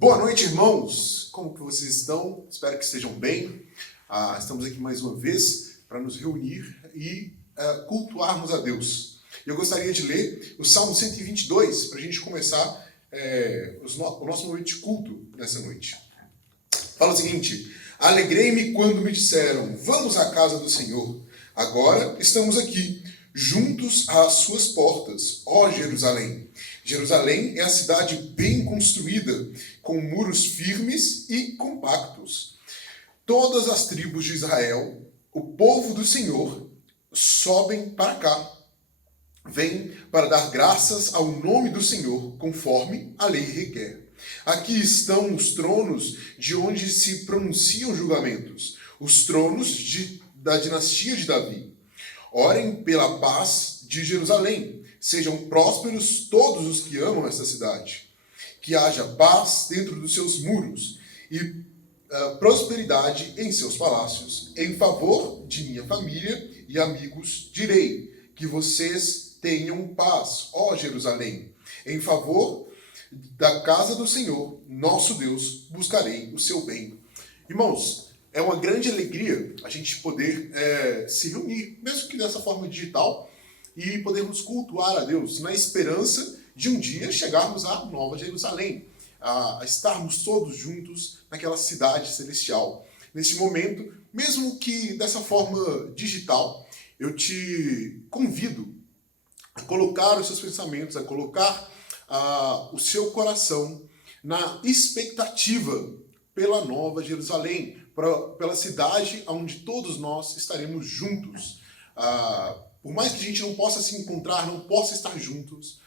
Boa noite, irmãos! Como que vocês estão? Espero que estejam bem. Estamos aqui mais uma vez para nos reunir e cultuarmos a Deus. Eu gostaria de ler o Salmo 122 para a gente começar o nosso momento de culto nessa noite. Fala o seguinte: alegrei-me quando me disseram, vamos à casa do Senhor. Agora estamos aqui, juntos às suas portas, ó Jerusalém. Jerusalém é a cidade bem construída, com muros firmes e compactos. Todas as tribos de Israel, o povo do Senhor, sobem para cá. Vêm para dar graças ao nome do Senhor, conforme a lei requer. Aqui estão os tronos de onde se pronunciam julgamentos, os tronos da dinastia de Davi. Orem pela paz de Jerusalém. Sejam prósperos todos os que amam esta cidade. Que haja paz dentro dos seus muros e prosperidade em seus palácios. Em favor de minha família e amigos, direi que vocês tenham paz, ó Jerusalém. Em favor da casa do Senhor, nosso Deus, buscarei o seu bem. Irmãos, é uma grande alegria a gente poder se reunir, mesmo que dessa forma digital, e podermos cultuar a Deus na esperança de um dia chegarmos à Nova Jerusalém, a estarmos todos juntos naquela cidade celestial. Neste momento, mesmo que dessa forma digital, eu te convido a colocar os seus pensamentos, a colocar o seu coração na expectativa pela Nova Jerusalém, pela cidade onde todos nós estaremos juntos. Por mais que a gente não possa se encontrar, não possa estar juntos,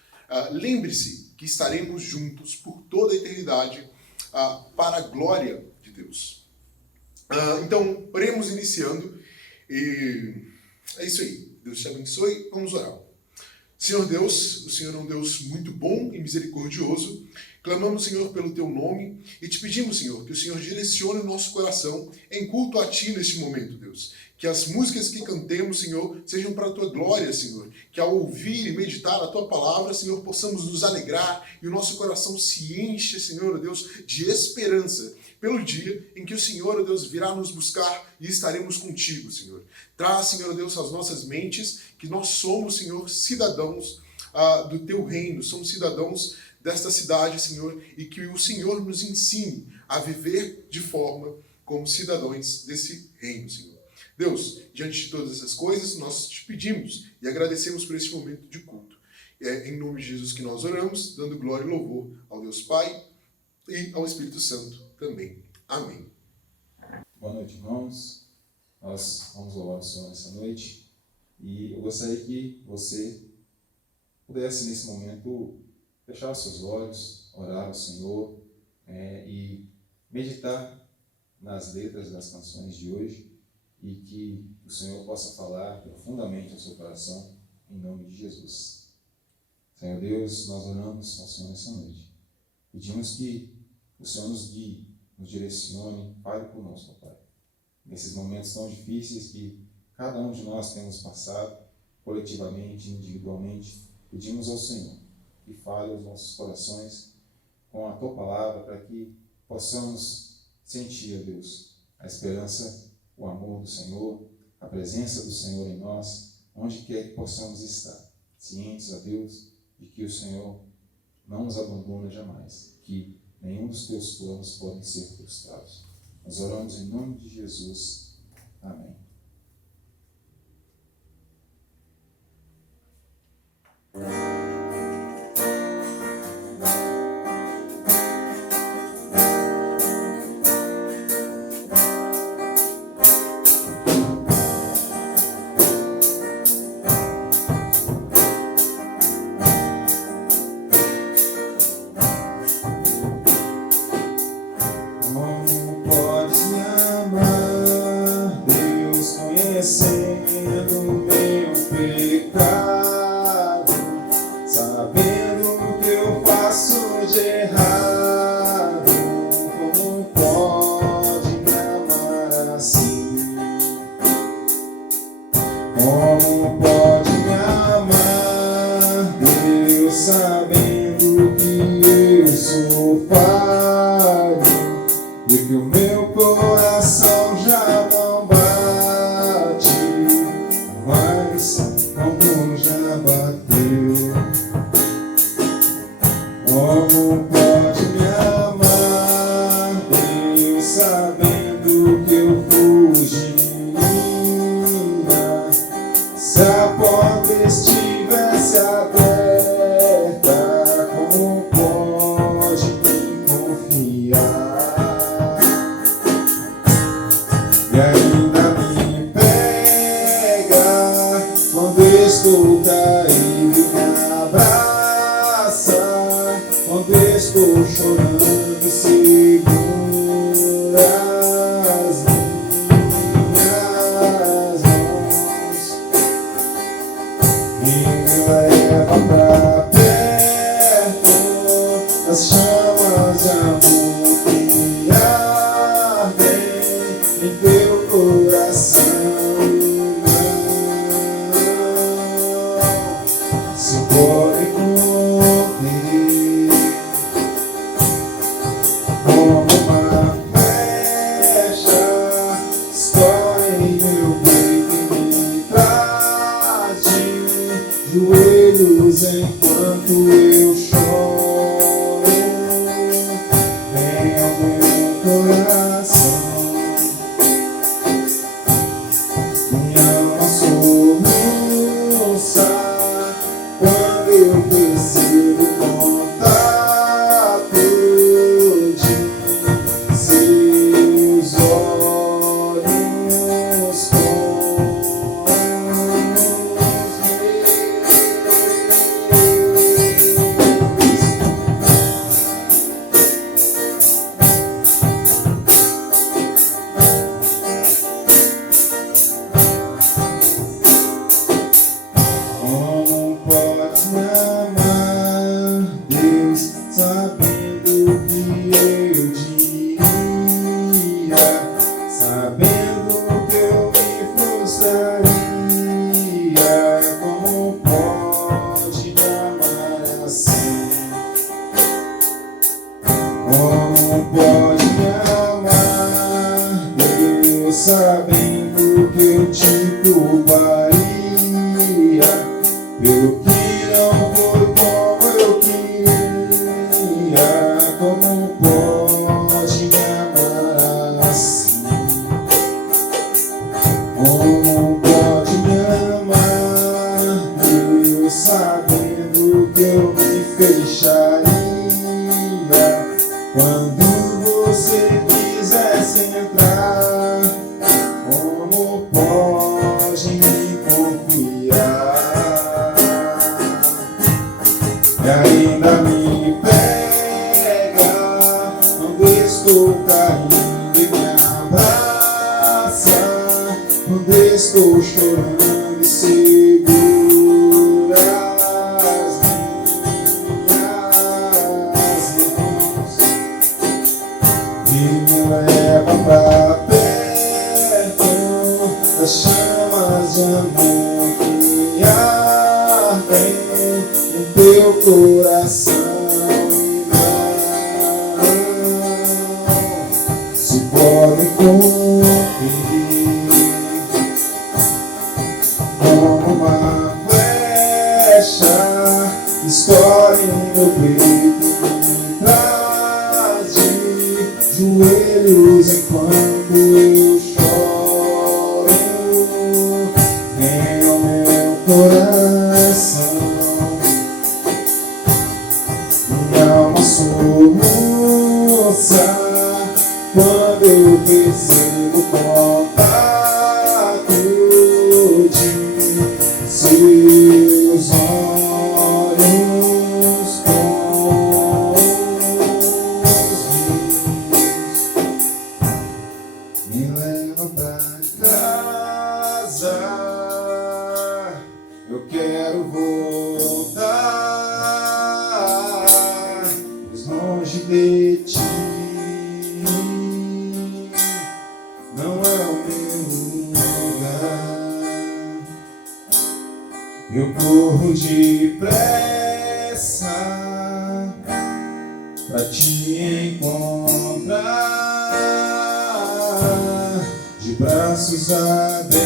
lembre-se que estaremos juntos por toda a eternidade para a glória de Deus. Então, oremos iniciando e é isso aí. Deus te abençoe. Vamos orar. Senhor Deus, o Senhor é um Deus muito bom e misericordioso. Clamamos, Senhor, pelo Teu nome e te pedimos, Senhor, que o Senhor direcione o nosso coração em culto a Ti neste momento, Deus. Que as músicas que cantemos, Senhor, sejam para a Tua glória, Senhor. Que ao ouvir e meditar a Tua palavra, Senhor, possamos nos alegrar e o nosso coração se enche, Senhor, Deus, de esperança pelo dia em que o Senhor, Deus, virá nos buscar e estaremos contigo, Senhor. Traz, Senhor, Deus, às nossas mentes que nós somos, Senhor, cidadãos do Teu reino, somos cidadãos desta cidade, Senhor, e que o Senhor nos ensine a viver de forma como cidadãos desse reino, Senhor. Deus, diante de todas essas coisas, nós te pedimos e agradecemos por este momento de culto. É em nome de Jesus que nós oramos, dando glória e louvor ao Deus Pai e ao Espírito Santo também. Amém. Boa noite, irmãos. Nós vamos louvar o Senhor nessa noite e eu gostaria que você pudesse, nesse momento, fechar os seus olhos, orar ao Senhor e meditar nas letras das canções de hoje e que o Senhor possa falar profundamente ao seu coração, em nome de Jesus. Senhor Deus, nós oramos ao Senhor nessa noite. Pedimos que o Senhor nos guie, nos direcione, fale conosco, Pai. Nesses momentos tão difíceis que cada um de nós temos passado, coletivamente, individualmente, pedimos ao Senhor que fale aos nossos corações com a Tua palavra, para que possamos sentir, ó Deus, a esperança, o amor do Senhor, a presença do Senhor em nós, onde quer que possamos estar, cientes, ó Deus, de que o Senhor não nos abandona jamais, que nenhum dos Teus planos podem ser frustrados. Nós oramos em nome de Jesus. Amém. Como pode me amar, Deus, sabendo que eu sou falho? Como pode me amar, Deus, sabendo que eu fugiria? Se a porta estivesse aberta, como pode me confiar? E ainda me pega quando estou caído e me abraça, quando estou chorando e segura as minhas mãos e me leva pra perto das chamas de amor que ardem em teu coração. Se pode conter como uma flecha, estoura em meu peito e me traz de joelhos enquanto eu choro. Vem ao meu coração, minha alma soluça quando eu percebo o contato de seus olhos com Como pode me amar, Deus, sabendo que eu diria, sabendo que eu me frustraria? Como pode me amar assim? Como pode me amar, Deus, sabendo que eu te culparia pelo que não foi como eu queria? Como pode me amar assim? Como pode me amar, Deus, sabendo que eu me fecharia quando você quisesse entrar? Como pode me confiar? E ainda me pega quando estou caindo e me abraça, quando estou chorando e segura as minhas mãos e me leva pra perto das chamas de amor que ardem em teu coração. Se pode conferir como uma flecha, estoura em meu peito e me traz de joelhos enquanto eu choro. Vem ao meu coração, minha alma soluça quando eu percebo o contato de seus olhos com os meus. Me leva pra casa, eu quero voltar, mas longe de ti não é o meu lugar. Eu corro depressa pra te encontrar, de braços abertos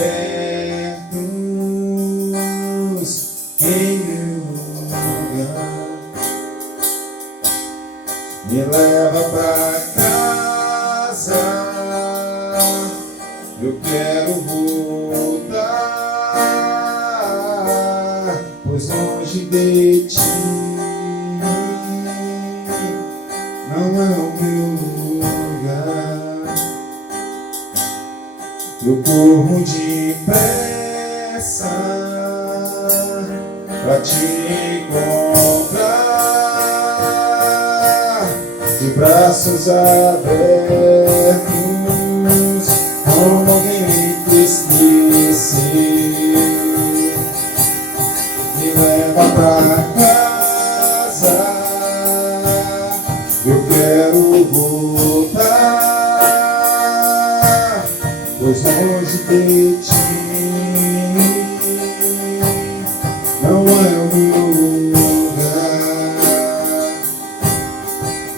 em meu lugar. Me leva pra casa, eu quero voltar, pois longe de ti não é o meu lugar. Eu corro depressa pra te encontrar, de braços abertos, como alguém me entristecer. Me leva pra casa, eu quero voltar, pois longe de ti não é o meu lugar.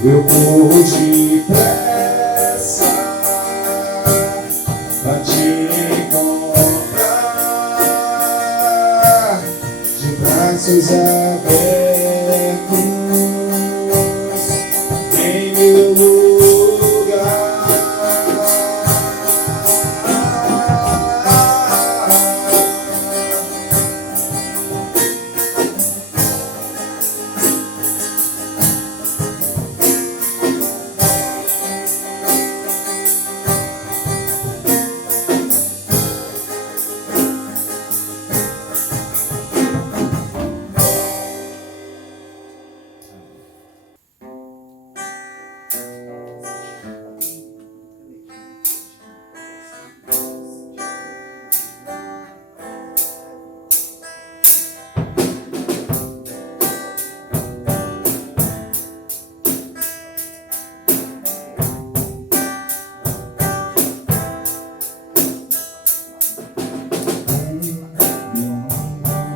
Eu corro depressa pra te encontrar, de braços abertos em meu lugar.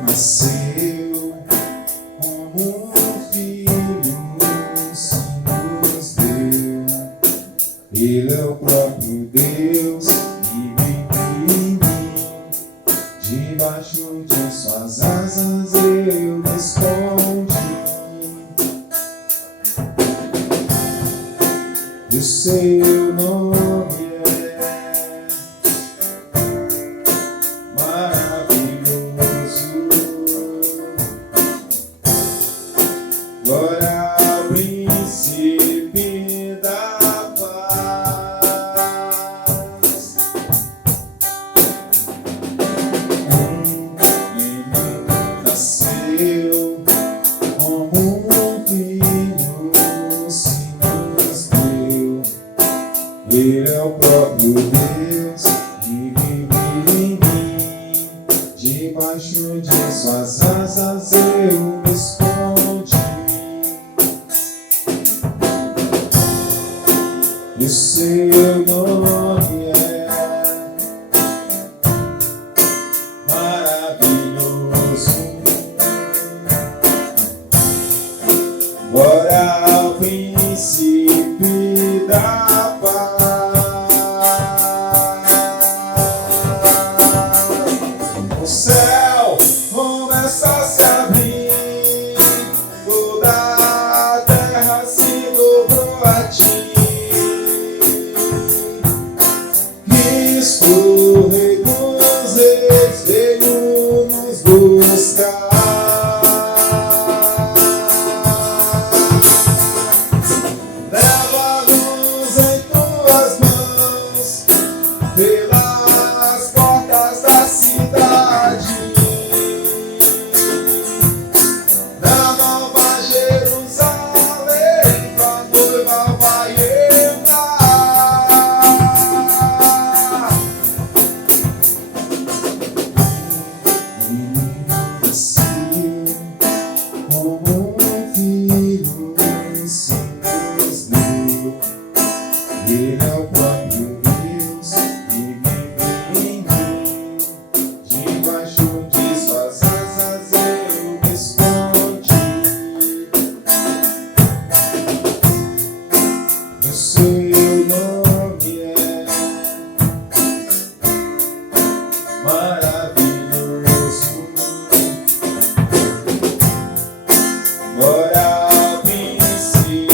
Nasceu como um filho, se nos deu. Ele é o próprio Deus e vive em mim. Debaixo de suas asas eu me escondi. E o seu nome é maravilhoso. Glória ao príncipe da paz. Menino nasceu como um filho, se nos deu. Ele é o próprio Deus que vive em mim. Debaixo de suas asas eu me escondi. E o seu nome é maravilhoso. Glória ao príncipe da paz. O céu começa a se abrir, toda a terra se dobrou a ti. Cristo, Rei dos Reis, veio nos buscar. Leva-nos em tuas mãos, pelas portas da cidade, na nova Jerusalém, tua noiva vai entrar. Menino nasceu como um filho, se nos deu. Ele é o próprio Deus que vive em mim. Debaixo de suas asas eu me escondi. O seu nome é maravilhoso. Glória ao príncipe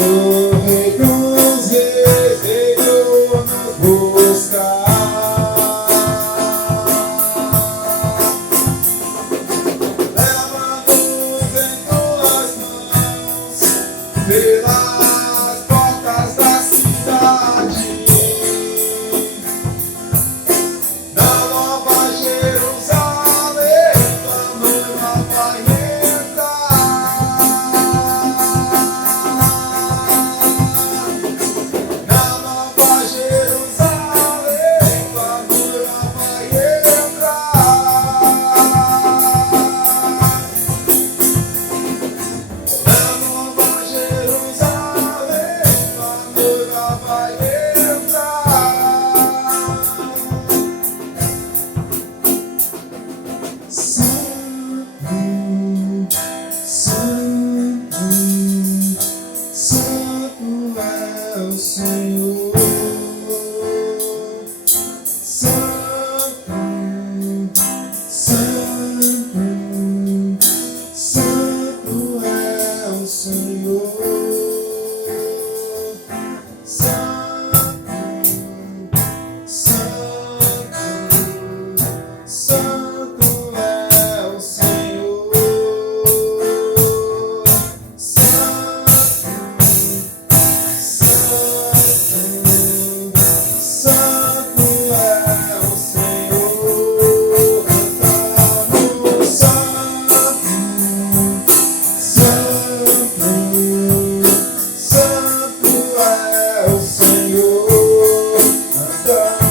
O Rei dos Reis veio nos buscar. Leva-nos em tuas mãos pelas portas da cidade. Na Nova Jerusalém, a noiva vai entrar. Na Nova Jerusalém, a noiva vai entrar. Na Nova Jerusalém, a noiva vai entrar. Santo é o Senhor. Santo, santo é o Senhor. Santo é o Senhor. Santo é o Senhor. Cantamos santo, santo é o Senhor. Cantamos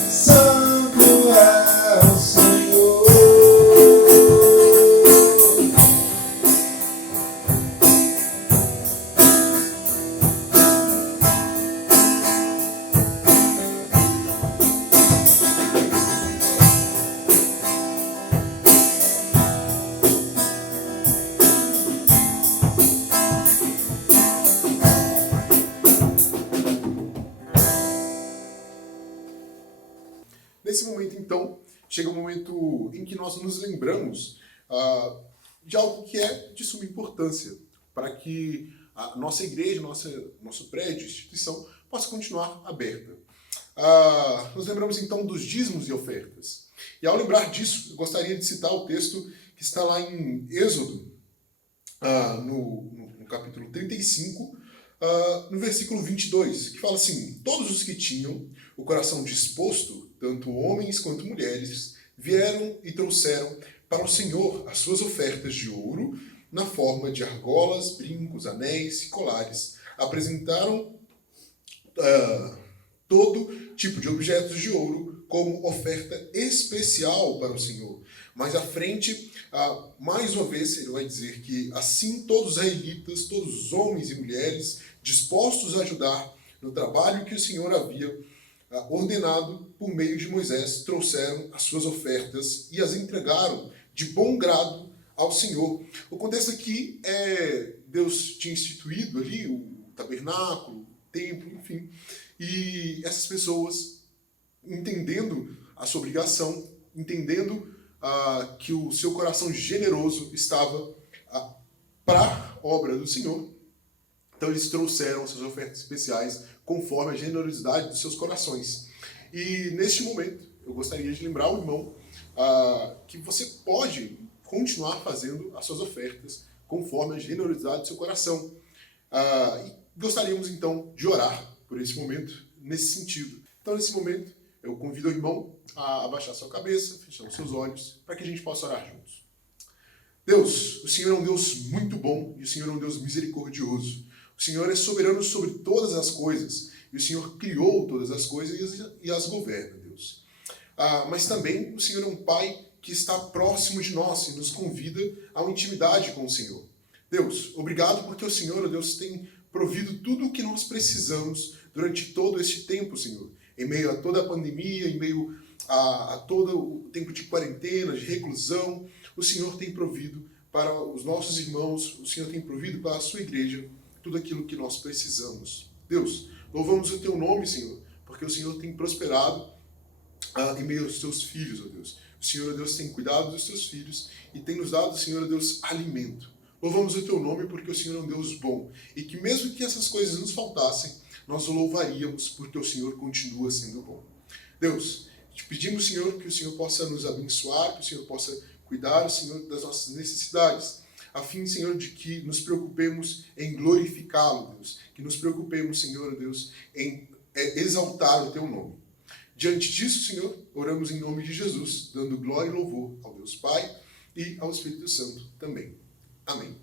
santo é o Senhor. Nesse momento, então, chega o momento em que nós nos lembramos de algo que é de suma importância para que a nossa igreja, nosso prédio, instituição, possa continuar aberta. Nos lembramos, então, dos dízimos e ofertas. E ao lembrar disso, eu gostaria de citar o texto que está lá em Êxodo, no capítulo 35, no versículo 22, que fala assim: todos os que tinham o coração disposto, tanto homens quanto mulheres, vieram e trouxeram para o Senhor as suas ofertas de ouro, na forma de argolas, brincos, anéis e colares. Apresentaram todo tipo de objetos de ouro como oferta especial para o Senhor. Mais à frente, mais uma vez, ele vai dizer que assim todos os israelitas, todos os homens e mulheres dispostos a ajudar no trabalho que o Senhor havia ordenado por meio de Moisés, trouxeram as suas ofertas e as entregaram de bom grado ao Senhor. O contexto aqui é Deus tinha instituído ali o tabernáculo, o templo, enfim, e essas pessoas, entendendo a sua obrigação, entendendo que o seu coração generoso estava para a obra do Senhor, então eles trouxeram suas ofertas especiais conforme a generosidade dos seus corações. E neste momento, eu gostaria de lembrar ao irmão que você pode continuar fazendo as suas ofertas conforme a generosidade do seu coração. E gostaríamos então de orar por esse momento, nesse sentido. Então, nesse momento, eu convido o irmão a abaixar sua cabeça, fechar os seus olhos, para que a gente possa orar juntos. Deus, o Senhor é um Deus muito bom e o Senhor é um Deus misericordioso. O Senhor é soberano sobre todas as coisas e o Senhor criou todas as coisas e as governa, Deus. Mas também o Senhor é um Pai que está próximo de nós e nos convida a uma intimidade com o Senhor. Deus, obrigado porque o Senhor, Deus, tem provido tudo o que nós precisamos durante todo este tempo, Senhor. Em meio a toda a pandemia, em meio a todo o tempo de quarentena, de reclusão, o Senhor tem provido para os nossos irmãos, o Senhor tem provido para a sua igreja tudo aquilo que nós precisamos. Deus, louvamos o teu nome, Senhor, porque o Senhor tem prosperado em meio aos teus filhos, ó Deus. O Senhor, ó Deus, tem cuidado dos teus filhos e tem nos dado, Senhor, ó Deus, alimento. Louvamos o teu nome porque o Senhor é um Deus bom e que mesmo que essas coisas nos faltassem, nós o louvaríamos porque o Senhor continua sendo bom. Deus, te pedimos, Senhor, que o Senhor possa nos abençoar, que o Senhor possa cuidar, Senhor, das nossas necessidades, a fim, Senhor, de que nos preocupemos em glorificá-lo, Deus, que nos preocupemos, Senhor, Deus, em exaltar o teu nome. Diante disso, Senhor, oramos em nome de Jesus, dando glória e louvor ao Deus Pai e ao Espírito Santo também. Amém.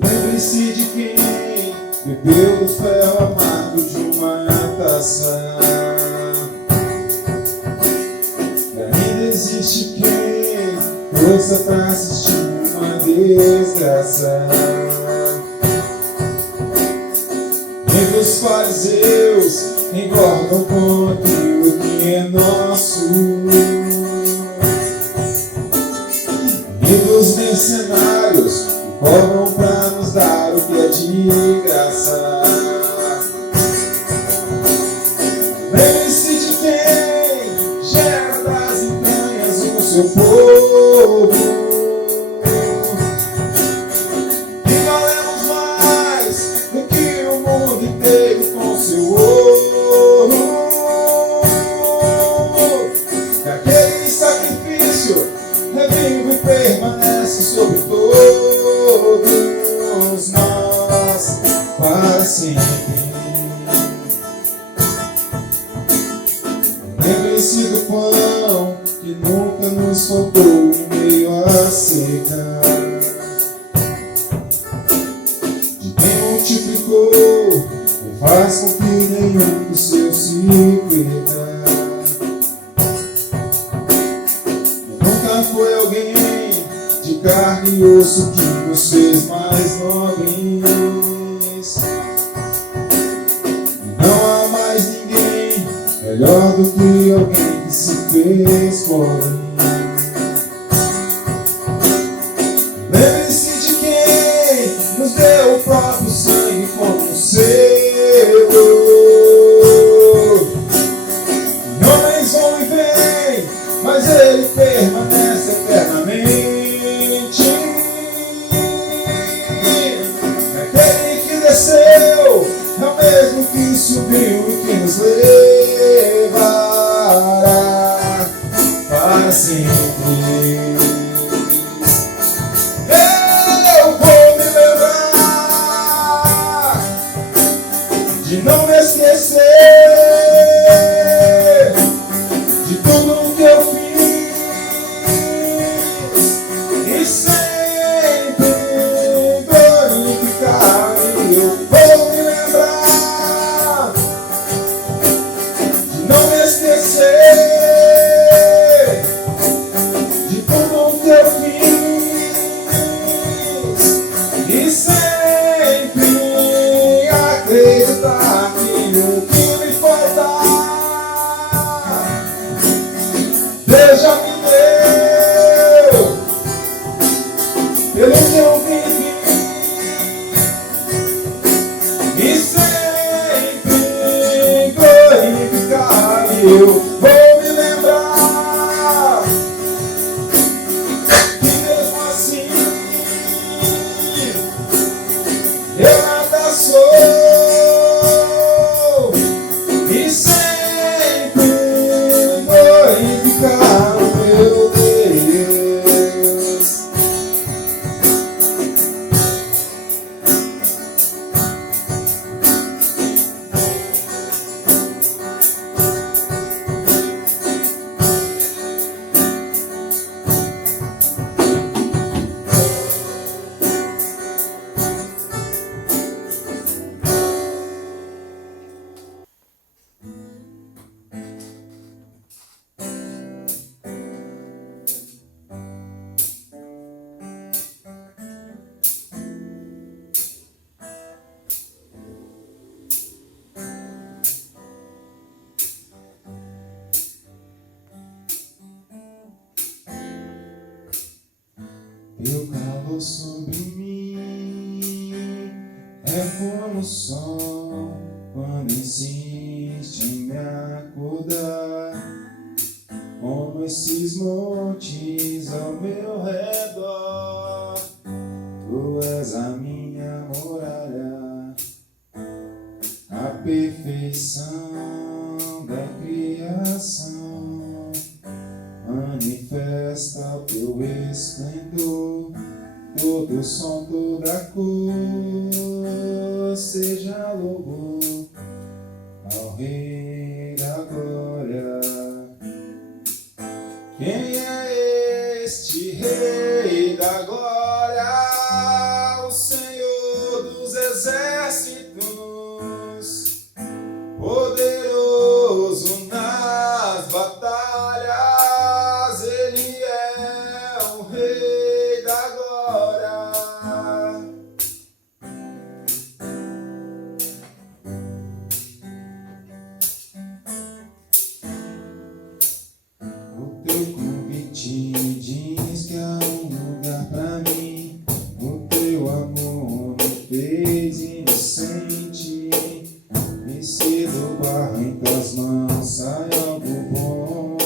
Lembre-se de quem bebeu do fel amargo de uma taça. E ainda existe quem ouça pra assistir uma desgraça. Entre os fariseus engordam com aquilo que é nosso. E dos mercenários cobram pra nos dar o que é de graça. Lembre-se de quem gera das entranhas o seu povo. E valemos mais do que o mundo inteiro com seu ouro. E aquele sacrifício revive e permanece sobre todos nós para sempre. Lembre-se do pão que nunca nos faltou em meio à seca, de quem multiplicou e faz com que nenhum dos seus se perca. Foi alguém de carne e osso que nos fez mais nobres. E não há mais ninguém melhor do que alguém que se fez pobre. Lembre-se de quem nos deu o próprio sangue como selo. E homens vão e vêm, mas ele permanece eternamente. Aquele que desceu é o mesmo que subiu e que nos levará para sempre. Eu vou me lembrar de não me esquecer de tudo que eu fiz. E sempre glorificar, e eu vou me lembrar de não me esquecer de tudo que eu fiz. E sempre acreditar que o que me faltar Deus já me deu, pelo que eu vivi. E sempre glorificar, e eu vou me lembrar que mesmo assim eu nada sou. E sempre glorificar o meu Deus. teu calor sobre mim é como o sol quando insiste em me acordar, como esses montes ao meu redor. Tu és a minha muralha, a perfeição da criação. Manifesta o teu esplendor, todo som, toda cor, seja louvor ao Rei da Glória. Quem é este Rei da Glória? O Senhor dos Exércitos, poderoso nas batalhas, Ele é o Rei da Glória. O teu convite diz que há um lugar pra mim, o teu amor me fez inocente, e se do barro em tuas mãos sai algo bom,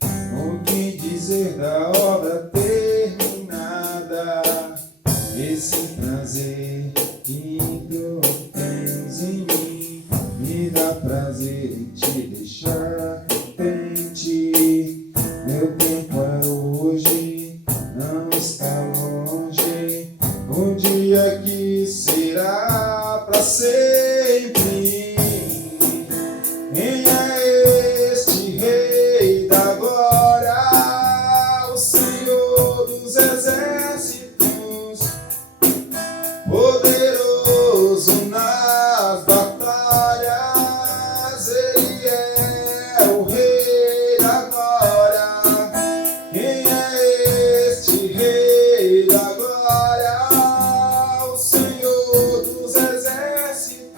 o que dizer da obra terminada, esse prazer que tu tens em mim, me dá prazer em te deixar contente. Meu tempo é hoje, não está longe, um dia que será pra sempre. Quem é este Rei da Glória? O Senhor dos Exércitos, poderoso nas batalhas, Ele é o Rei da Glória. Quem é este Rei da Glória? O Senhor dos Exércitos,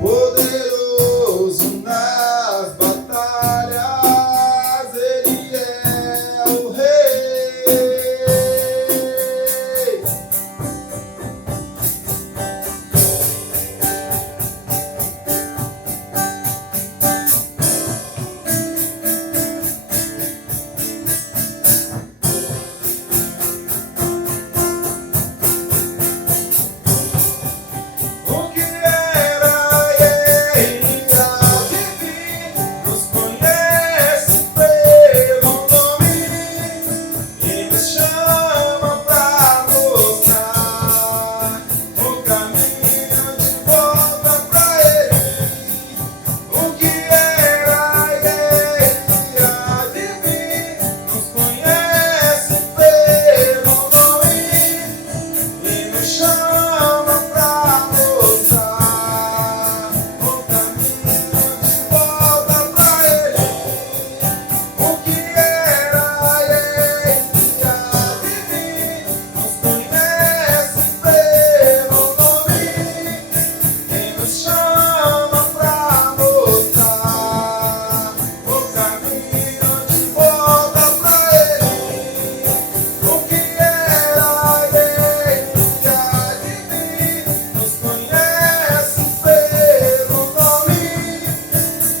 poderoso nas batalhas, Ele é o Rei. O que era Ele há de vir, nos conhece pelo nome e nos chama pra mostrar o caminho de volta pra Ele. O que era Ele há de vir, nos conhece pelo nome e nos chama pra mostrar o caminho de volta pra Ele. O que era Ele há de vir, nos conhece pelo nome e nos chama pra mostrar o caminho de volta pra Ele. O que era Ele há de vir, nos conhece pelo nome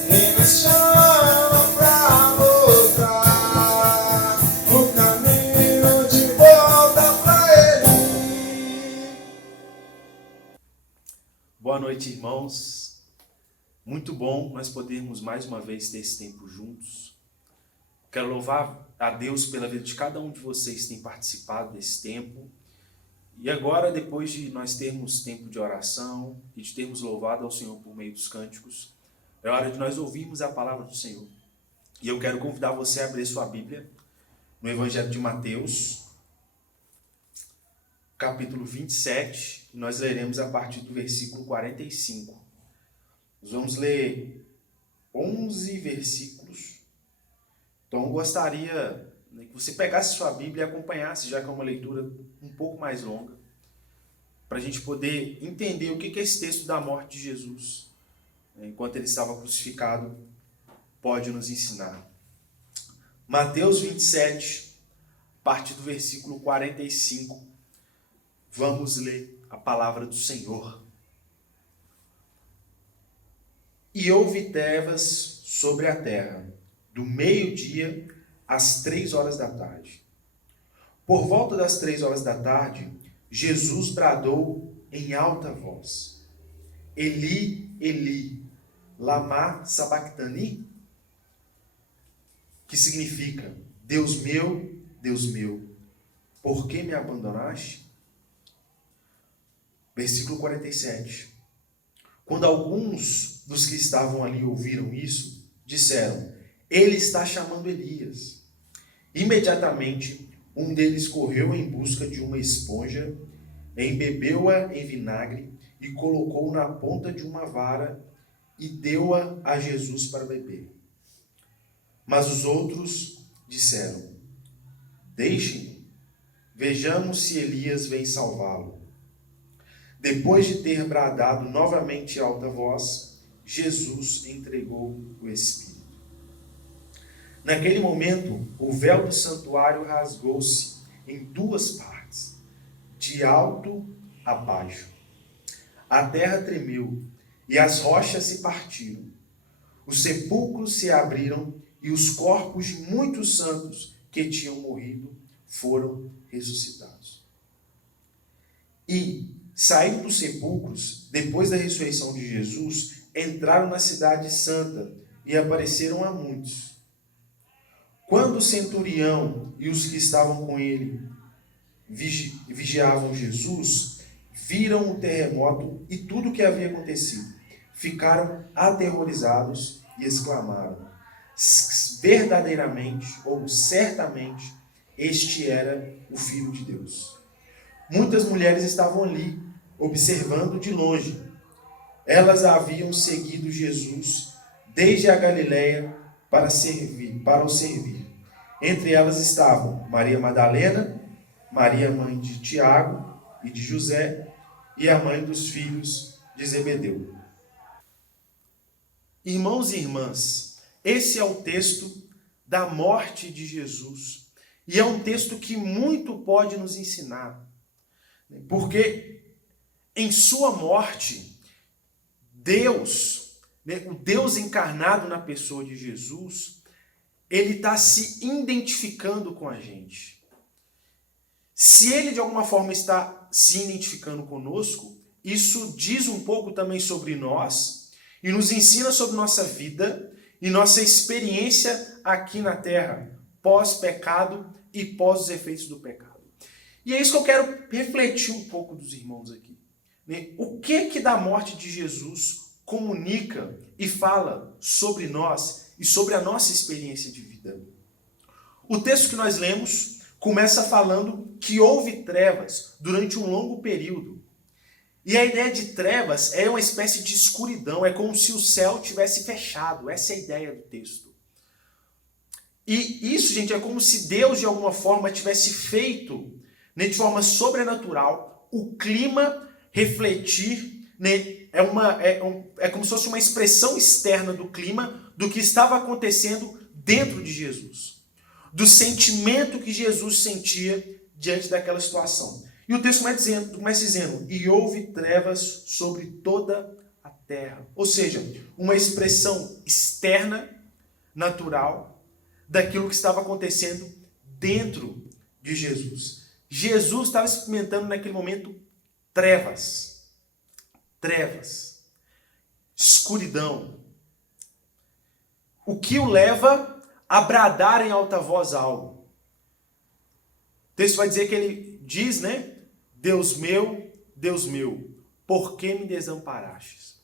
e nos chama pra mostrar o caminho de volta pra Ele. Boa noite, irmãos. Muito bom nós podermos mais uma vez ter esse tempo juntos. Quero louvar a Deus pela vida de cada um de vocês que tem participado desse tempo. E agora, depois de nós termos tempo de oração e de termos louvado ao Senhor por meio dos cânticos, é hora de nós ouvirmos a palavra do Senhor. E eu quero convidar você a abrir sua Bíblia no Evangelho de Mateus, capítulo 27, e nós leremos a partir do versículo 45. Nós vamos ler 11 versículos. Então eu gostaria que você pegasse sua Bíblia e acompanhasse, já que é uma leitura um pouco mais longa, para a gente poder entender o que esse texto da morte de Jesus, enquanto ele estava crucificado, pode nos ensinar. Mateus 27, a partir do versículo 45. Vamos ler a palavra do Senhor. E houve trevas sobre a terra, do meio-dia às 3 horas da tarde. Por volta das 3 horas da tarde, Jesus bradou em alta voz: Eli, Eli, lama sabachthani? Que significa: Deus meu, por que me abandonaste? Versículo 47. Quando alguns dos que estavam ali ouviram isso, disseram: Ele está chamando Elias. Imediatamente, um deles correu em busca de uma esponja, embebeu-a em vinagre e colocou na ponta de uma vara e deu-a a Jesus para beber. Mas os outros disseram: Deixem-no, vejamos se Elias vem salvá-lo. Depois de ter bradado novamente em alta voz, Jesus entregou o Espírito. Naquele momento, o véu do santuário rasgou-se em 2 partes, de alto a baixo. A terra tremeu e as rochas se partiram. Os sepulcros se abriram e os corpos de muitos santos que tinham morrido foram ressuscitados. E, saindo dos sepulcros, depois da ressurreição de Jesus, entraram na cidade santa e apareceram a muitos. Quando o centurião e os que estavam com ele vigiavam Jesus, viram o terremoto e tudo o que havia acontecido. Ficaram aterrorizados e exclamaram: verdadeiramente, ou certamente, este era o Filho de Deus. Muitas mulheres estavam ali, observando de longe. Elas haviam seguido Jesus desde a Galileia para o servir. Entre elas estavam Maria Madalena, Maria mãe de Tiago e de José, e a mãe dos filhos de Zebedeu. Irmãos e irmãs, esse é o texto da morte de Jesus. E é um texto que muito pode nos ensinar. Porque em sua morte, Deus, o Deus encarnado na pessoa de Jesus, ele está se identificando com a gente. Se ele de alguma forma está se identificando conosco, isso diz um pouco também sobre nós e nos ensina sobre nossa vida e nossa experiência aqui na terra, pós-pecado e pós os efeitos do pecado. E é isso que eu quero refletir um pouco dos irmãos aqui. O que da morte de Jesus comunica e fala sobre nós e sobre a nossa experiência de vida? O texto que nós lemos começa falando que houve trevas durante um longo período. E a ideia de trevas é uma espécie de escuridão, é como se o céu tivesse fechado. Essa é a ideia do texto. E isso, gente, é como se Deus de alguma forma tivesse feito, de forma sobrenatural, o clima refletir, é como se fosse uma expressão externa do clima do que estava acontecendo dentro de Jesus, do sentimento que Jesus sentia diante daquela situação. E o texto começa dizendo: e houve trevas sobre toda a terra. Ou seja, uma expressão externa, natural, daquilo que estava acontecendo dentro de Jesus. Jesus estava experimentando naquele momento trevas, escuridão. O que o leva a bradar em alta voz algo. O texto vai dizer que ele diz, Deus meu, por que me desamparastes?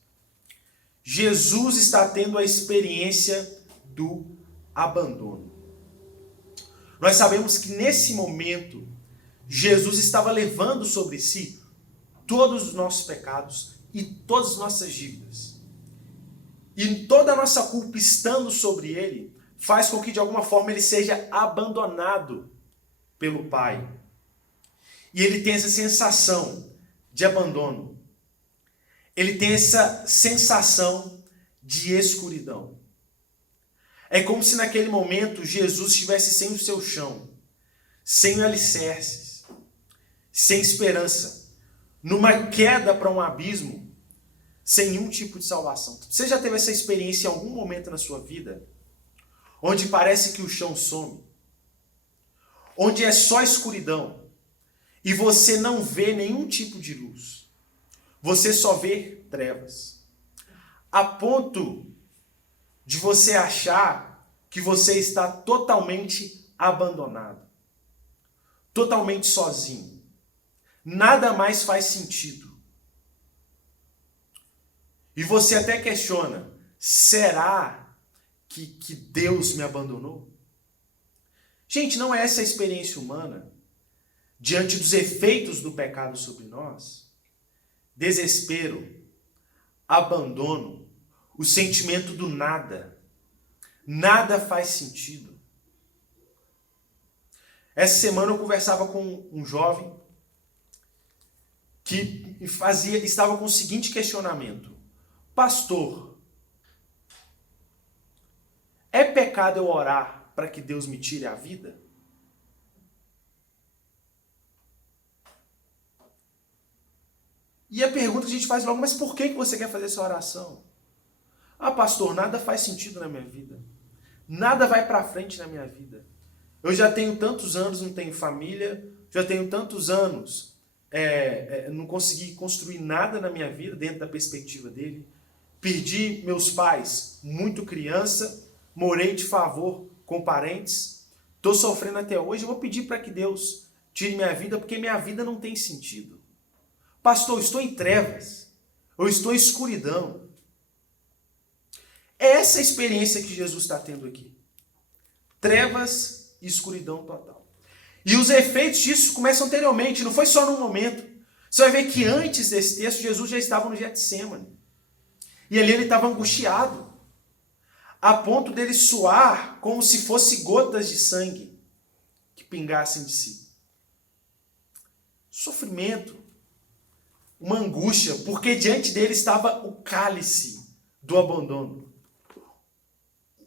Jesus está tendo a experiência do abandono. Nós sabemos que nesse momento, Jesus estava levando sobre si todos os nossos pecados e todas as nossas dívidas. E toda a nossa culpa estando sobre ele, faz com que de alguma forma ele seja abandonado pelo Pai. E ele tem essa sensação de abandono. Ele tem essa sensação de escuridão. É como se naquele momento Jesus estivesse sem o seu chão, sem alicerces, sem esperança, numa queda para um abismo, sem nenhum tipo de salvação. Você já teve essa experiência em algum momento na sua vida, onde parece que o chão some, onde é só escuridão, e você não vê nenhum tipo de luz, você só vê trevas, a ponto de você achar que você está totalmente abandonado, totalmente sozinho. Nada mais faz sentido. E você até questiona, será que Deus me abandonou? Gente, não é essa a experiência humana diante dos efeitos do pecado sobre nós? Desespero, abandono, o sentimento do nada. Nada faz sentido. Essa semana eu conversava com um jovem que estava com o seguinte questionamento: pastor, é pecado eu orar para que Deus me tire a vida? E a pergunta que a gente faz logo, mas por que você quer fazer essa oração? Ah, pastor, nada faz sentido na minha vida. Nada vai para frente na minha vida. Eu já tenho tantos anos, não tenho família, já tenho tantos anos, não consegui construir nada na minha vida dentro da perspectiva dele. Perdi meus pais muito criança, morei de favor com parentes, estou sofrendo até hoje, eu vou pedir para que Deus tire minha vida, porque minha vida não tem sentido. Pastor, eu estou em trevas, eu estou em escuridão. É essa a experiência que Jesus está tendo aqui. Trevas e escuridão total. E os efeitos disso começam anteriormente, não foi só num momento. Você vai ver que antes desse texto, Jesus já estava no Getsemane. E ali ele estava angustiado, a ponto dele suar como se fosse gotas de sangue que pingassem de si. Sofrimento, uma angústia, porque diante dele estava o cálice do abandono.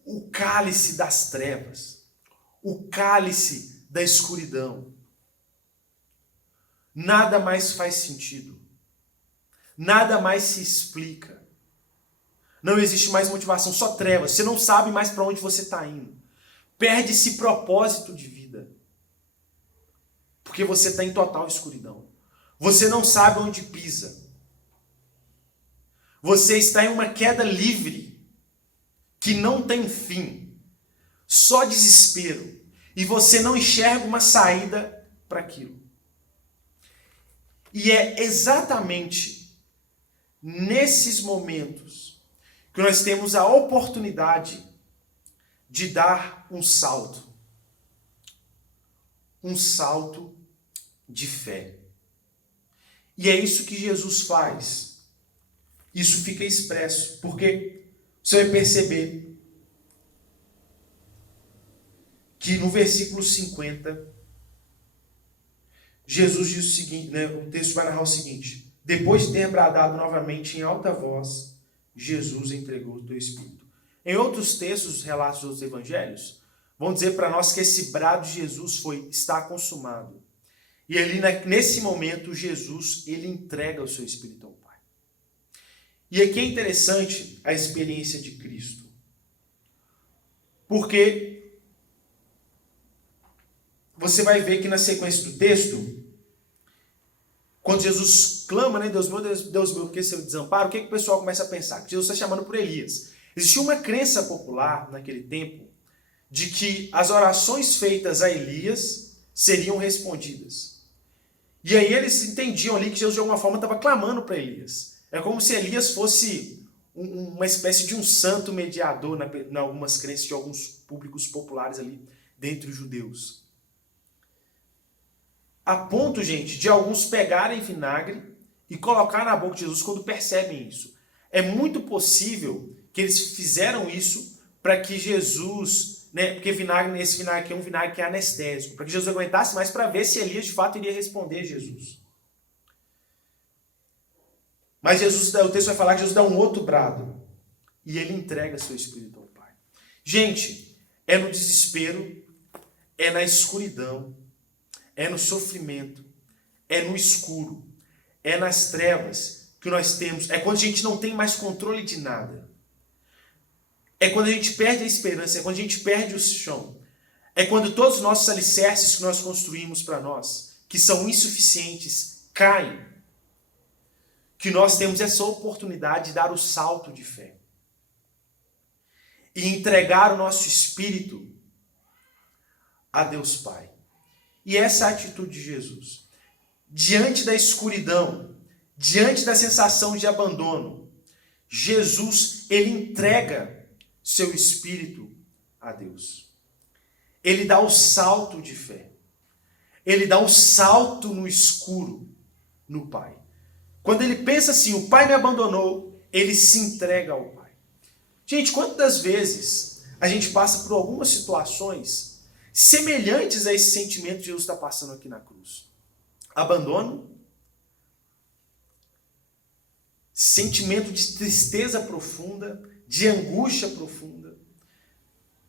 O cálice das trevas, o cálice da escuridão. Nada mais faz sentido, nada mais se explica. Não existe mais motivação, só trevas. Você não sabe mais para onde você está indo. Perde-se propósito de vida, porque você está em total escuridão. Você não sabe onde pisa. Você está em uma queda livre, que não tem fim, só desespero, e você não enxerga uma saída para aquilo. E é exatamente nesses momentos que nós temos a oportunidade de dar um salto de fé. E é isso que Jesus faz. Isso fica expresso, porque você vai perceber que no versículo 50, Jesus diz o seguinte, o texto vai narrar o seguinte: depois de ter bradado novamente em alta voz, Jesus entregou o teu espírito. Em outros textos, relatos dos evangelhos, vão dizer para nós que esse brado de Jesus está consumado. E ali, nesse momento, Jesus, ele entrega o seu espírito ao Pai. E aqui é interessante a experiência de Cristo. Porque você vai ver que na sequência do texto, quando Jesus clama, Deus meu, por que você desampara? O que o pessoal começa a pensar? Que Jesus está chamando por Elias. Existia uma crença popular naquele tempo de que as orações feitas a Elias seriam respondidas. E aí eles entendiam ali que Jesus de alguma forma estava clamando para Elias. É como se Elias fosse uma espécie de um santo mediador em algumas crenças de alguns públicos populares ali dentre os judeus. A ponto, gente, de alguns pegarem vinagre e colocar na boca de Jesus quando percebem isso. É muito possível que eles fizeram isso para que Jesus, porque esse vinagre aqui é um vinagre que é anestésico, para que Jesus aguentasse mais para ver se Elias de fato iria responder a Jesus. Mas Jesus, o texto vai falar que Jesus dá um outro brado e ele entrega seu espírito ao Pai. Gente, é no desespero, é na escuridão, é no sofrimento, é no escuro, é nas trevas que nós temos, é quando a gente não tem mais controle de nada. É quando a gente perde a esperança, é quando a gente perde o chão. É quando todos os nossos alicerces que nós construímos para nós, que são insuficientes, caem. Que nós temos essa oportunidade de dar o salto de fé. E entregar o nosso espírito a Deus Pai. E essa é a atitude de Jesus. Diante da escuridão, diante da sensação de abandono, Jesus, ele entrega seu espírito a Deus. Ele dá o salto de fé. Ele dá o salto no escuro, no Pai. Quando ele pensa assim, o Pai me abandonou, ele se entrega ao Pai. Gente, quantas vezes a gente passa por algumas situações semelhantes a esse sentimento que Jesus está passando aqui na cruz? Abandono, sentimento de tristeza profunda, de angústia profunda.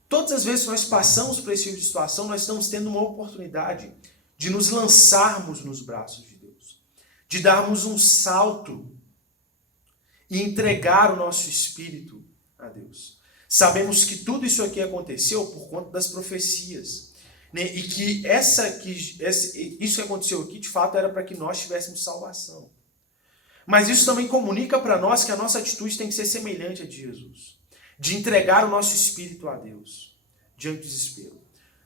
Todas as vezes que nós passamos por esse tipo de situação, nós estamos tendo uma oportunidade de nos lançarmos nos braços de Deus, de darmos um salto e entregar o nosso espírito a Deus. Sabemos que tudo isso aqui aconteceu por conta das profecias, né? E que isso que aconteceu aqui, de fato, era para que nós tivéssemos salvação. Mas isso também comunica para nós que a nossa atitude tem que ser semelhante à de Jesus, de entregar o nosso espírito a Deus, diante do desespero.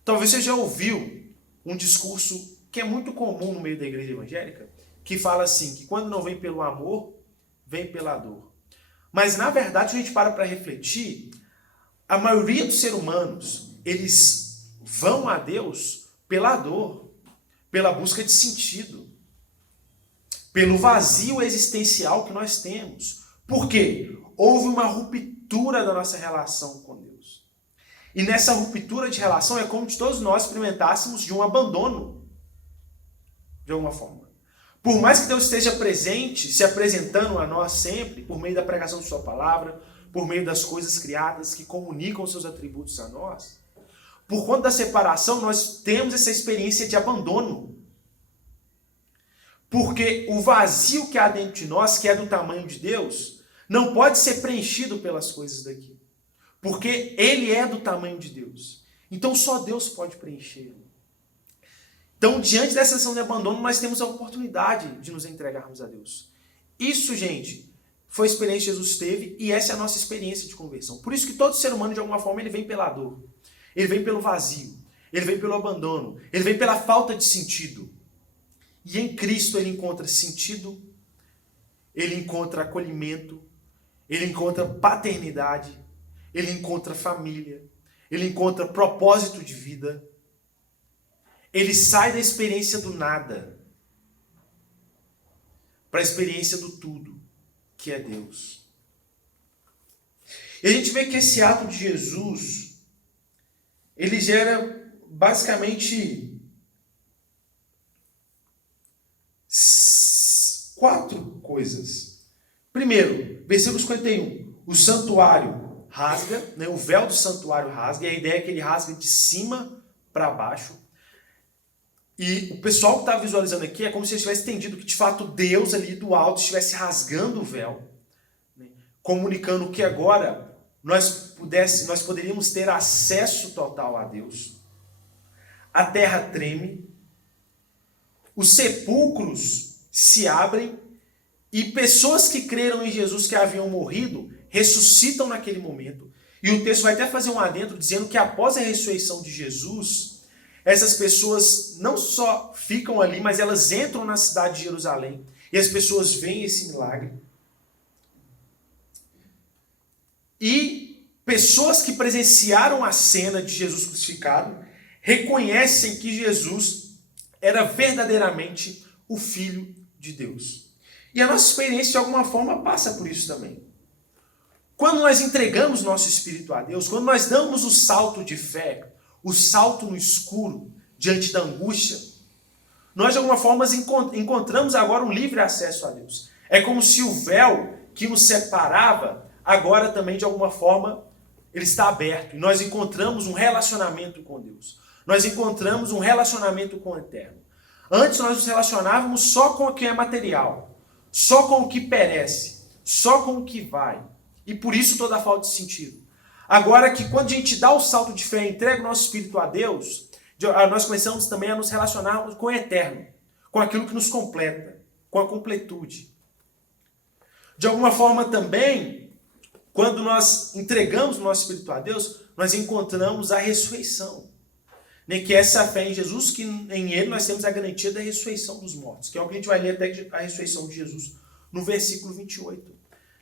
Talvez você já ouviu um discurso que é muito comum no meio da igreja evangélica, que fala assim, que quando não vem pelo amor, vem pela dor. Mas, na verdade, se a gente para refletir, a maioria dos seres humanos, eles vão a Deus pela dor, pela busca de sentido, pelo vazio existencial que nós temos. Por quê? Houve uma ruptura da nossa relação com Deus. E nessa ruptura de relação é como se todos nós experimentássemos de um abandono, de alguma forma. Por mais que Deus esteja presente, se apresentando a nós sempre, por meio da pregação de sua palavra, por meio das coisas criadas que comunicam os seus atributos a nós, por conta da separação, nós temos essa experiência de abandono. Porque o vazio que há dentro de nós, que é do tamanho de Deus, não pode ser preenchido pelas coisas daqui. Porque ele é do tamanho de Deus. Então só Deus pode preenchê-lo. Então, diante dessa sensação de abandono, nós temos a oportunidade de nos entregarmos a Deus. Isso, gente, foi a experiência que Jesus teve e essa é a nossa experiência de conversão. Por isso que todo ser humano, de alguma forma, ele vem pela dor. Ele vem pelo vazio. Ele vem pelo abandono. Ele vem pela falta de sentido. E em Cristo ele encontra sentido, ele encontra acolhimento, ele encontra paternidade, ele encontra família, ele encontra propósito de vida. Ele sai da experiência do nada para a experiência do tudo, que é Deus. E a gente vê que esse ato de Jesus, ele gera basicamente 4 coisas. Primeiro, versículo 51. O santuário rasga, né? O véu do santuário rasga, e a ideia é que ele rasga de cima para baixo. E o pessoal que está visualizando aqui é como se ele tivesse entendido que de fato Deus ali do alto estivesse rasgando o véu, né? Comunicando que agora nós poderíamos ter acesso total a Deus. A terra treme, os sepulcros se abrem e pessoas que creram em Jesus que haviam morrido ressuscitam naquele momento. E o texto vai até fazer um adendo dizendo que após a ressurreição de Jesus, essas pessoas não só ficam ali, mas elas entram na cidade de Jerusalém e as pessoas veem esse milagre. E pessoas que presenciaram a cena de Jesus crucificado reconhecem que Jesus era verdadeiramente o Filho de Deus. E a nossa experiência, de alguma forma, passa por isso também. Quando nós entregamos nosso espírito a Deus, quando nós damos o salto de fé, o salto no escuro, diante da angústia, nós, de alguma forma, encontramos agora um livre acesso a Deus. É como se o véu que nos separava, agora também, de alguma forma, ele está aberto. E nós encontramos um relacionamento com Deus. Nós encontramos um relacionamento com o Eterno. Antes nós nos relacionávamos só com o que é material, só com o que perece, só com o que vai. E por isso toda a falta de sentido. Agora que quando a gente dá o salto de fé e entrega o nosso espírito a Deus, nós começamos também a nos relacionarmos com o eterno, com aquilo que nos completa, com a completude. De alguma forma também, quando nós entregamos o nosso espírito a Deus, nós encontramos a ressurreição. Que é essa fé em Jesus, que em Ele nós temos a garantia da ressurreição dos mortos, que é o que a gente vai ler até a ressurreição de Jesus no versículo 28.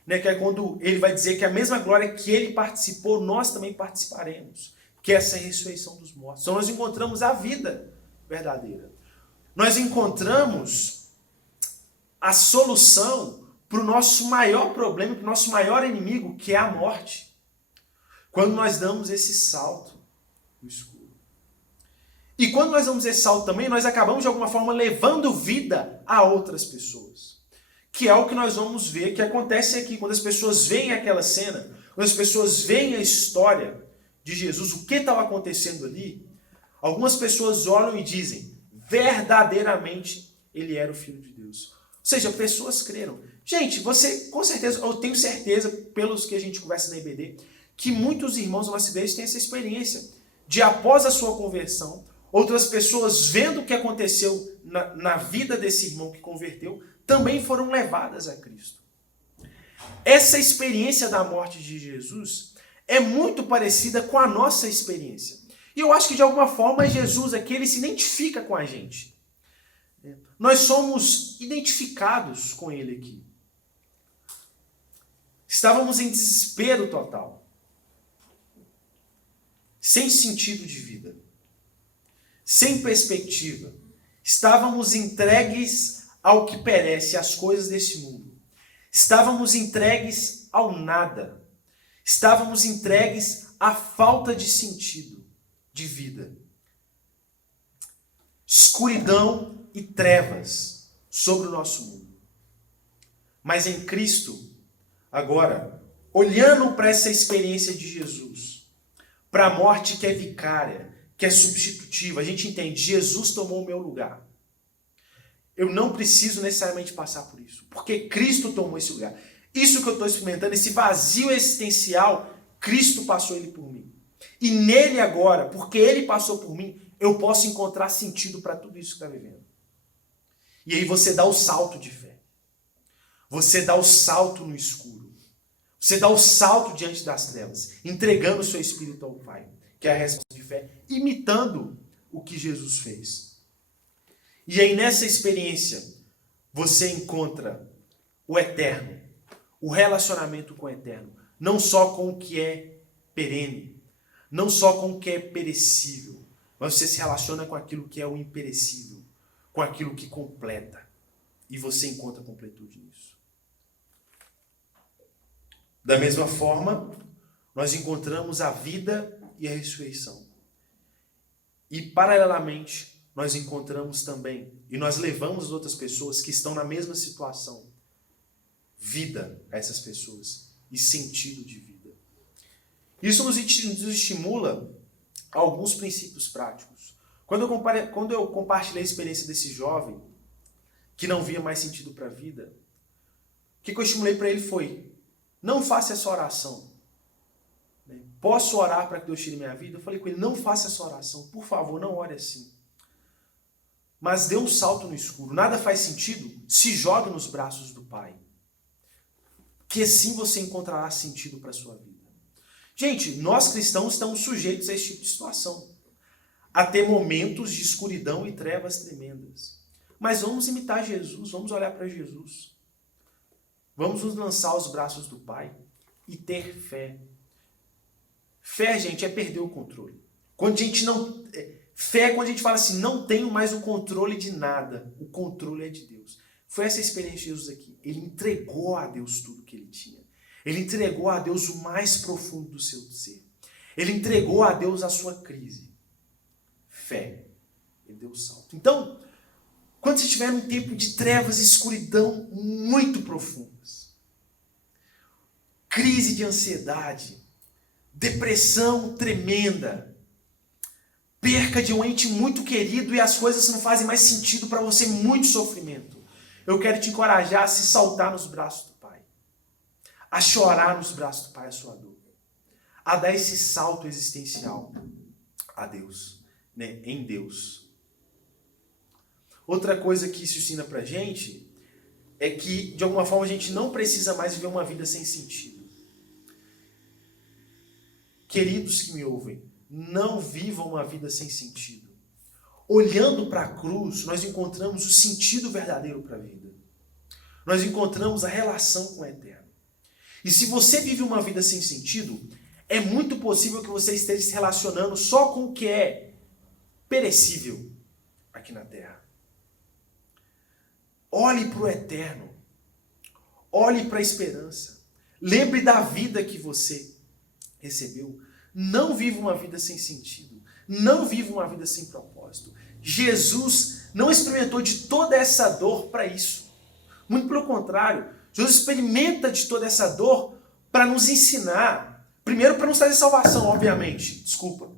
Que é quando ele vai dizer que a mesma glória que ele participou, nós também participaremos, que é essa ressurreição dos mortos. Então nós encontramos a vida verdadeira. Nós encontramos a solução para o nosso maior problema, para o nosso maior inimigo, que é a morte. Quando nós damos esse salto no escuro. E quando nós damos esse salto também, nós acabamos de alguma forma levando vida a outras pessoas. Que é o que nós vamos ver que acontece aqui. Quando as pessoas veem aquela cena, quando as pessoas veem a história de Jesus, o que estava acontecendo ali, algumas pessoas olham e dizem, verdadeiramente ele era o Filho de Deus. Ou seja, pessoas creram. Gente, você, com certeza, eu tenho certeza, pelos que a gente conversa na IBD, que muitos irmãos da nossa igreja têm essa experiência de, após a sua conversão, outras pessoas vendo o que aconteceu na vida desse irmão que converteu, também foram levadas a Cristo. Essa experiência da morte de Jesus é muito parecida com a nossa experiência. E eu acho que de alguma forma Jesus aqui, ele se identifica com a gente. Nós somos identificados com ele aqui. Estávamos em desespero total. Sem sentido de vida. Sem perspectiva. Estávamos entregues ao que perece, às coisas desse mundo. Estávamos entregues ao nada. Estávamos entregues à falta de sentido de vida. Escuridão e trevas sobre o nosso mundo. Mas em Cristo, agora, olhando para essa experiência de Jesus, para a morte que é vicária, que é substitutiva, a gente entende, Jesus tomou o meu lugar. Eu não preciso necessariamente passar por isso, porque Cristo tomou esse lugar. Isso que eu estou experimentando, esse vazio existencial, Cristo passou ele por mim. E nele agora, porque ele passou por mim, eu posso encontrar sentido para tudo isso que está vivendo. E aí você dá o salto de fé. Você dá o salto no escuro. Você dá o salto diante das trevas, entregando o seu espírito ao Pai, que é a resposta de fé, imitando o que Jesus fez. E aí nessa experiência, você encontra o eterno, o relacionamento com o eterno, não só com o que é perene, não só com o que é perecível, mas você se relaciona com aquilo que é o imperecível, com aquilo que completa, e você encontra completude nisso. Da mesma forma, nós encontramos a vida e a ressurreição. E paralelamente, nós encontramos também, e nós levamos outras pessoas que estão na mesma situação, vida a essas pessoas e sentido de vida. Isso nos estimula a alguns princípios práticos. Quando eu compartilhei a experiência desse jovem, que não via mais sentido para a vida, o que eu estimulei para ele foi, não faça essa oração. Posso orar para que Deus tire minha vida? Eu falei com ele, não faça essa oração, por favor, não ore assim. Mas dê um salto no escuro, nada faz sentido, se jogue nos braços do Pai. Que assim você encontrará sentido para a sua vida. Gente, nós cristãos estamos sujeitos a esse tipo de situação. A ter momentos de escuridão e trevas tremendas. Mas vamos imitar Jesus, vamos olhar para Jesus. Vamos nos lançar aos braços do Pai e ter fé. Fé, gente, é perder o controle. Quando a gente não... Fé é quando a gente fala assim, não tenho mais o controle de nada. O controle é de Deus. Foi essa experiência de Jesus aqui. Ele entregou a Deus tudo que ele tinha. Ele entregou a Deus o mais profundo do seu ser. Ele entregou a Deus a sua crise. Fé. Ele deu o salto. Então, quando você estiver num tempo de trevas e escuridão muito profundas, crise de ansiedade, depressão tremenda, perca de um ente muito querido e as coisas não fazem mais sentido para você, muito sofrimento. Eu quero te encorajar a se saltar nos braços do Pai, a chorar nos braços do Pai a sua dor, a dar esse salto existencial a Deus, né? Em Deus. Outra coisa que isso ensina pra gente é que, de alguma forma, a gente não precisa mais viver uma vida sem sentido. Queridos que me ouvem, não vivam uma vida sem sentido. Olhando para a cruz, nós encontramos o sentido verdadeiro para a vida. Nós encontramos a relação com o eterno. E se você vive uma vida sem sentido, é muito possível que você esteja se relacionando só com o que é perecível aqui na terra. Olhe para o eterno. Olhe para a esperança. Lembre da vida que você recebeu. Não viva uma vida sem sentido. Não viva uma vida sem propósito. Jesus não experimentou de toda essa dor para isso. Muito pelo contrário. Jesus experimenta de toda essa dor para nos ensinar. Primeiro, para nos trazer salvação, obviamente. Desculpa.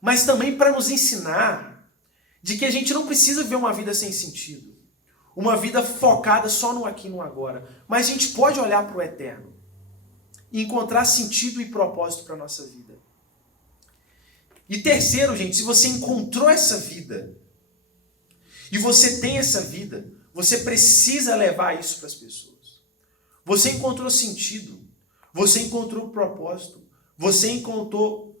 Mas também para nos ensinar de que a gente não precisa viver uma vida sem sentido. Uma vida focada só no aqui e no agora. Mas a gente pode olhar para o eterno e encontrar sentido e propósito para a nossa vida. E terceiro, gente, se você encontrou essa vida e você tem essa vida, você precisa levar isso para as pessoas. Você encontrou sentido, você encontrou propósito, você encontrou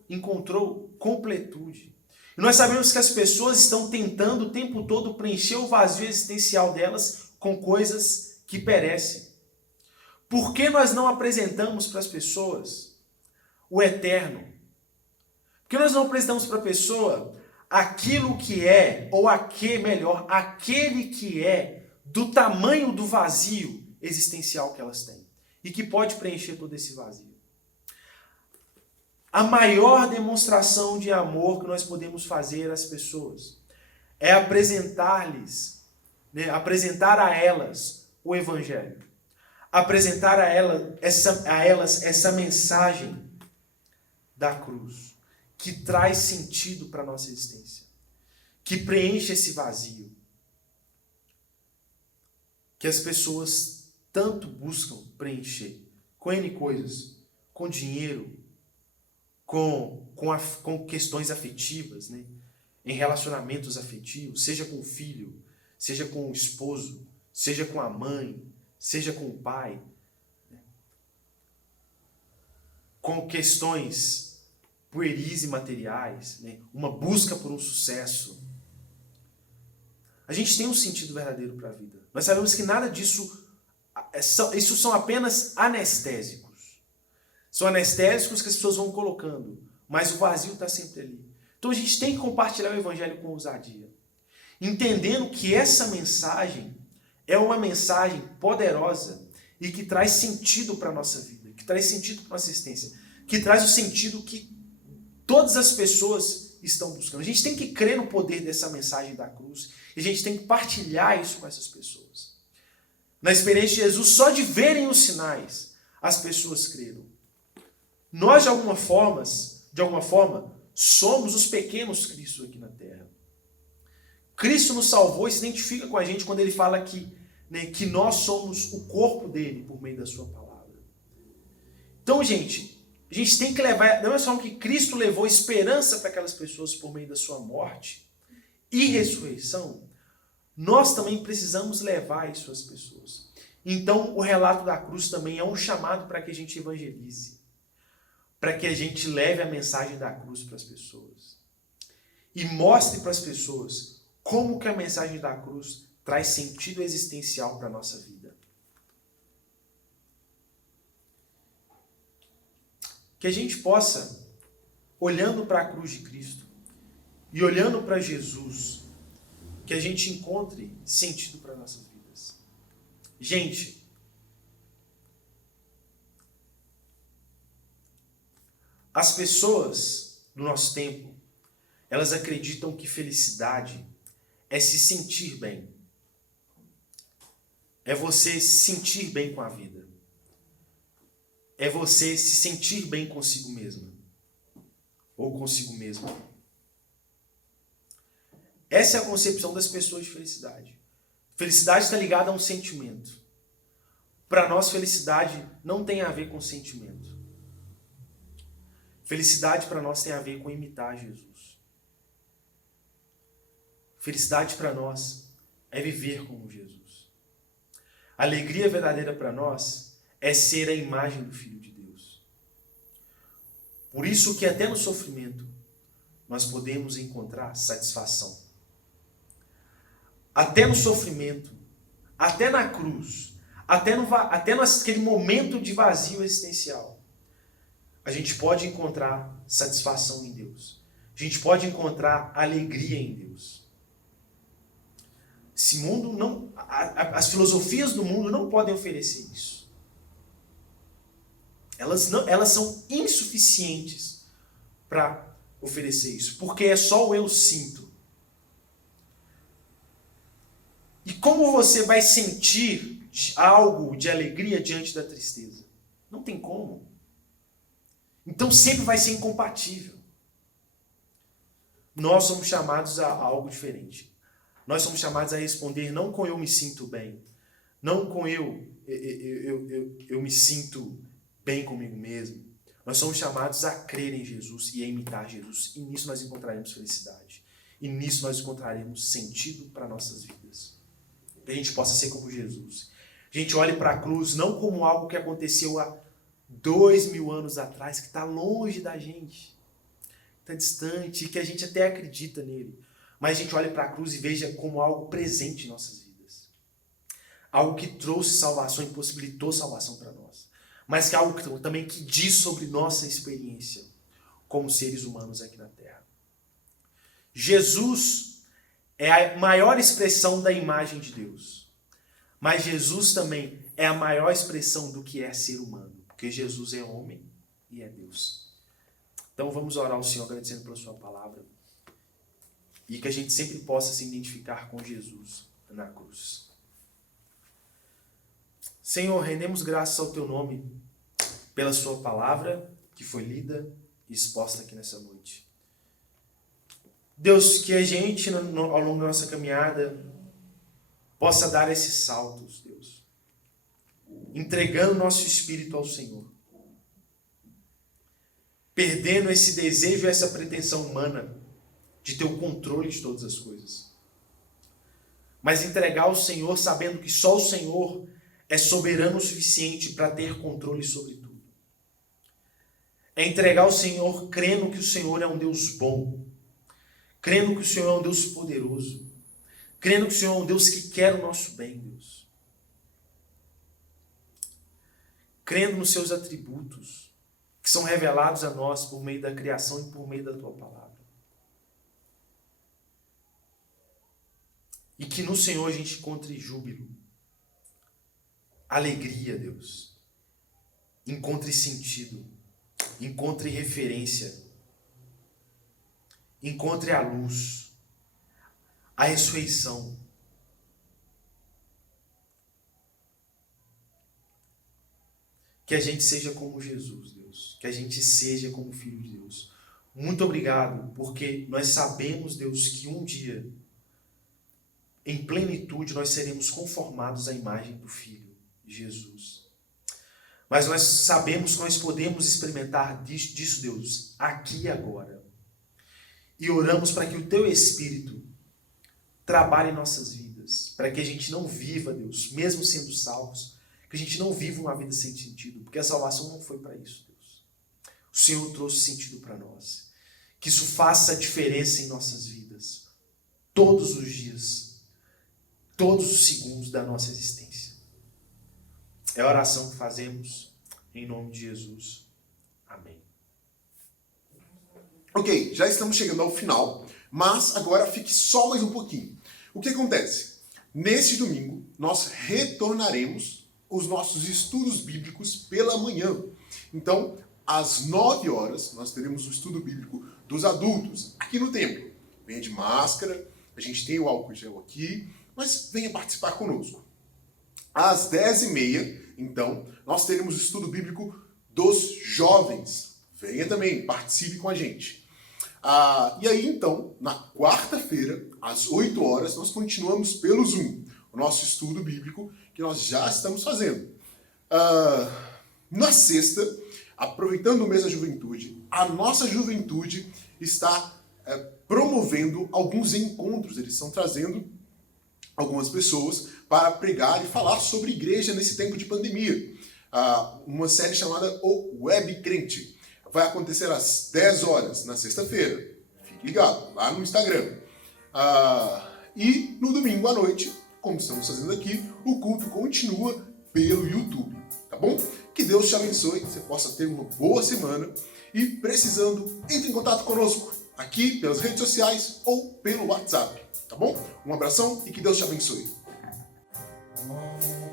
completude. E nós sabemos que as pessoas estão tentando o tempo todo preencher o vazio existencial delas com coisas que perecem. Por que nós não apresentamos para as pessoas o eterno? Por que nós não apresentamos para a pessoa aquilo que é, ou aquele que é do tamanho do vazio existencial que elas têm e que pode preencher todo esse vazio? A maior demonstração de amor que nós podemos fazer às pessoas é apresentar-lhes, apresentar a elas o Evangelho. Apresentar a elas essa mensagem da cruz, que traz sentido para a nossa existência, que preenche esse vazio, que as pessoas tanto buscam preencher com N coisas, com dinheiro, com questões afetivas, né? Em relacionamentos afetivos, seja com o filho, seja com o esposo, seja com a mãe, seja com o pai, né? Com questões pueris e materiais, né? Uma busca por um sucesso. A gente tem um sentido verdadeiro para a vida. Nós sabemos que nada disso, isso são apenas anestésicos. São anestésicos que as pessoas vão colocando, mas o vazio está sempre ali. Então a gente tem que compartilhar o Evangelho com ousadia, entendendo que essa mensagem é uma mensagem poderosa e que traz sentido para a nossa vida, que traz sentido para a nossa existência, que traz o sentido que todas as pessoas estão buscando. A gente tem que crer no poder dessa mensagem da cruz e a gente tem que partilhar isso com essas pessoas. Na experiência de Jesus, só de verem os sinais, as pessoas creram. Nós, de alguma forma, somos os pequenos Cristos aqui na Terra. Cristo nos salvou e se identifica com a gente quando ele fala que nós somos o corpo dele por meio da sua palavra. Então, gente, a gente tem que levar, da mesma forma que Cristo levou esperança para aquelas pessoas por meio da sua morte e ressurreição, nós também precisamos levar isso às pessoas. Então, o relato da cruz também é um chamado para que a gente evangelize, para que a gente leve a mensagem da cruz para as pessoas e mostre para as pessoas como que a mensagem da cruz traz sentido existencial para a nossa vida. Que a gente possa, olhando para a cruz de Cristo e olhando para Jesus, que a gente encontre sentido para nossas vidas. Gente, as pessoas do nosso tempo, elas acreditam que felicidade é se sentir bem. É você se sentir bem com a vida. É você se sentir bem consigo mesma. Ou consigo mesmo. Essa é a concepção das pessoas de felicidade. Felicidade está ligada a um sentimento. Para nós, felicidade não tem a ver com sentimento. Felicidade para nós tem a ver com imitar Jesus. Felicidade para nós é viver como Jesus. A alegria verdadeira para nós é ser a imagem do Filho de Deus. Por isso que até no sofrimento nós podemos encontrar satisfação. Até no sofrimento, até na cruz, até naquele momento de vazio existencial, a gente pode encontrar satisfação em Deus. A gente pode encontrar alegria em Deus. Esse mundo não, as filosofias do mundo não podem oferecer isso. Elas são insuficientes para oferecer isso, porque é só o eu sinto. E como você vai sentir algo de alegria diante da tristeza? Não tem como. Então sempre vai ser incompatível. Nós somos chamados a algo diferente. Nós somos chamados a responder não com eu me sinto bem, não com eu me sinto bem comigo mesmo. Nós somos chamados a crer em Jesus e a imitar Jesus. E nisso nós encontraremos felicidade. E nisso nós encontraremos sentido para nossas vidas. Que a gente possa ser como Jesus. A gente olhe para a cruz não como algo que aconteceu há 2000 anos atrás, que está longe da gente, está distante, e que a gente até acredita nele. Mas a gente olha para a cruz e veja como algo presente em nossas vidas. Algo que trouxe salvação e possibilitou salvação para nós. Mas que é algo também que diz sobre nossa experiência como seres humanos aqui na Terra. Jesus é a maior expressão da imagem de Deus. Mas Jesus também é a maior expressão do que é ser humano. Porque Jesus é homem e é Deus. Então vamos orar ao Senhor agradecendo pela sua palavra. E que a gente sempre possa se identificar com Jesus na cruz. Senhor, rendemos graças ao teu nome pela sua palavra que foi lida e exposta aqui nessa noite. Deus, que a gente ao longo da nossa caminhada possa dar esses saltos, Deus. Entregando nosso espírito ao Senhor. Perdendo esse desejo, essa pretensão humana de ter o controle de todas as coisas. Mas entregar ao Senhor sabendo que só o Senhor é soberano o suficiente para ter controle sobre tudo. É entregar ao Senhor crendo que o Senhor é um Deus bom. Crendo que o Senhor é um Deus poderoso. Crendo que o Senhor é um Deus que quer o nosso bem, Deus. Crendo nos seus atributos, que são revelados a nós por meio da criação e por meio da tua palavra. E que no Senhor a gente encontre júbilo, alegria, Deus. Encontre sentido, encontre referência, encontre a luz, a ressurreição. Que a gente seja como Jesus, Deus. Que a gente seja como Filho de Deus. Muito obrigado, porque nós sabemos, Deus, que um dia, em plenitude, nós seremos conformados à imagem do Filho, Jesus. Mas nós sabemos que nós podemos experimentar disso, Deus, aqui e agora. E oramos para que o Teu Espírito trabalhe em nossas vidas. Para que a gente não viva, Deus, mesmo sendo salvos, que a gente não viva uma vida sem sentido. Porque a salvação não foi para isso, Deus. O Senhor trouxe sentido para nós. Que isso faça diferença em nossas vidas. Todos os dias. Todos os segundos da nossa existência. É a oração que fazemos em nome de Jesus. Amém. Ok, já estamos chegando ao final, mas agora fique só mais um pouquinho. O que acontece? Neste domingo, nós retornaremos os nossos estudos bíblicos pela manhã. Então, às 9 horas, nós teremos o estudo bíblico dos adultos aqui no templo. Venha de máscara, a gente tem o álcool gel aqui, mas venha participar conosco. Às 10h30, então, nós teremos o estudo bíblico dos jovens. Venha também, participe com a gente. E aí, então, na quarta-feira, às 8 horas, nós continuamos pelo Zoom, o nosso estudo bíblico que nós já estamos fazendo. Na sexta, aproveitando o mês da juventude, a nossa juventude está promovendo alguns encontros. Eles estão trazendo algumas pessoas para pregar e falar sobre igreja nesse tempo de pandemia. Uma série chamada O Web Crente. Vai acontecer às 10 horas, na sexta-feira. Fique ligado, lá no Instagram. E no domingo à noite, como estamos fazendo aqui, o culto continua pelo YouTube, tá bom? Que Deus te abençoe, que você possa ter uma boa semana. E precisando, entre em contato conosco, aqui pelas redes sociais ou pelo WhatsApp, tá bom? Um abração e que Deus te abençoe. Como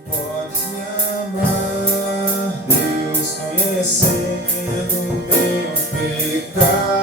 podes me amar, Deus, conhecendo meu pecado?